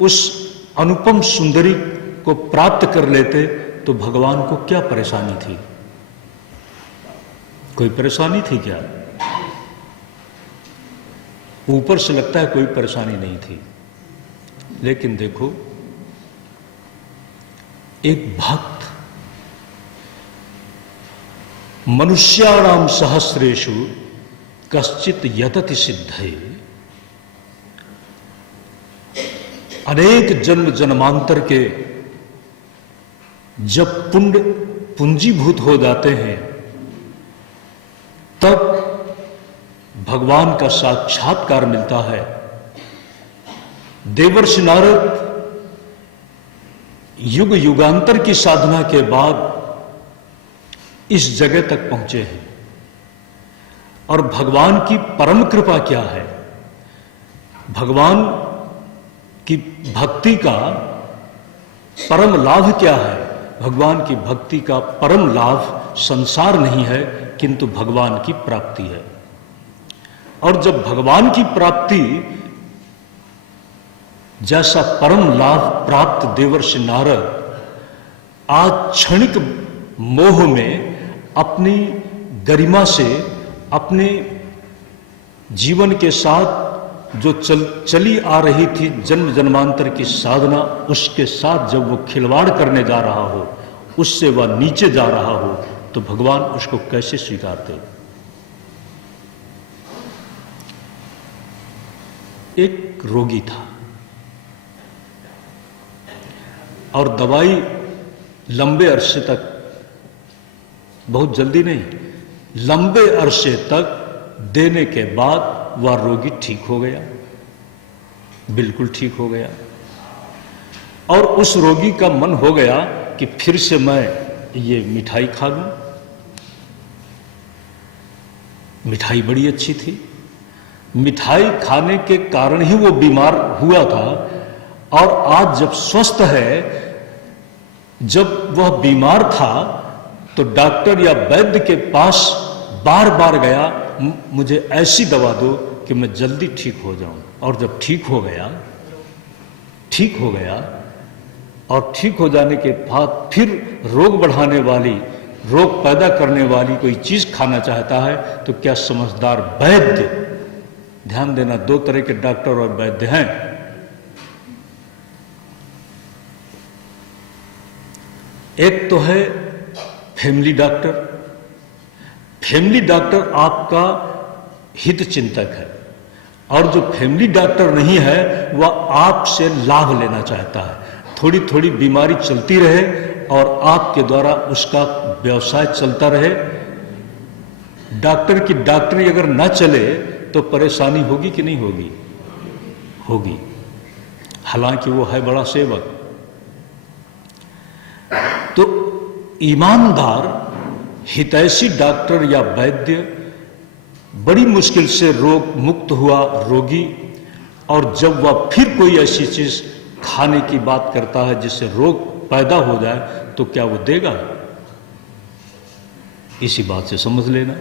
उस अनुपम सुंदरी को प्राप्त कर लेते तो भगवान को क्या परेशानी थी? कोई परेशानी थी क्या? ऊपर से लगता है कोई परेशानी नहीं थी, लेकिन देखो एक भक्त मनुष्याणाम सहस्रेषु कश्चित यतति सिद्धये, अनेक जन्म जन्मांतर के जब पुण्य पूंजीभूत हो जाते हैं तब भगवान का साक्षात्कार मिलता है। देवर्षि नारद युग युगांतर की साधना के बाद इस जगह तक पहुंचे हैं और भगवान की परम कृपा क्या है, भगवान की भक्ति का परम लाभ क्या है? भगवान की भक्ति का परम लाभ संसार नहीं है किंतु भगवान की प्राप्ति है। और जब भगवान की प्राप्ति जैसा परम लाभ प्राप्त देवर्षि नारद आज क्षणिक मोह में अपनी गरिमा से अपने जीवन के साथ जो चली आ रही थी जन्म जन्मांतर की साधना, उसके साथ जब वो खिलवाड़ करने जा रहा हो, उससे वह नीचे जा रहा हो, तो भगवान उसको कैसे स्वीकारते? एक रोगी था और दवाई लंबे अरसे तक, बहुत जल्दी नहीं, लंबे अरसे तक देने के बाद वह रोगी ठीक हो गया, बिल्कुल ठीक हो गया। और उस रोगी का मन हो गया कि फिर से मैं ये मिठाई खा लूं। मिठाई बड़ी अच्छी थी, मिठाई खाने के कारण ही वो बीमार हुआ था। और आज जब स्वस्थ है, जब वह बीमार था तो डॉक्टर या वैद्य के पास बार बार गया, मुझे ऐसी दवा दो कि मैं जल्दी ठीक हो जाऊं। और जब ठीक हो गया और ठीक हो जाने के बाद फिर रोग बढ़ाने वाली, रोग पैदा करने वाली कोई चीज खाना चाहता है तो क्या समझदार वैद्य, ध्यान देना, दो तरह के डॉक्टर और वैद्य हैं। एक तो है फैमिली डॉक्टर। फैमिली डॉक्टर आपका हित चिंतक है, और जो फैमिली डॉक्टर नहीं है वह आपसे लाभ लेना चाहता है। थोड़ी थोड़ी बीमारी चलती रहे और आपके द्वारा उसका व्यवसाय चलता रहे। डॉक्टर की डॉक्टरी अगर न चले तो परेशानी होगी कि नहीं होगी? होगी। हालांकि वो है बड़ा सेवक। तो ईमानदार हितैषी डॉक्टर या वैद्य बड़ी मुश्किल से रोग मुक्त हुआ रोगी, और जब वह फिर कोई ऐसी चीज खाने की बात करता है जिससे रोग पैदा हो जाए तो क्या वो देगा? इसी बात से समझ लेना।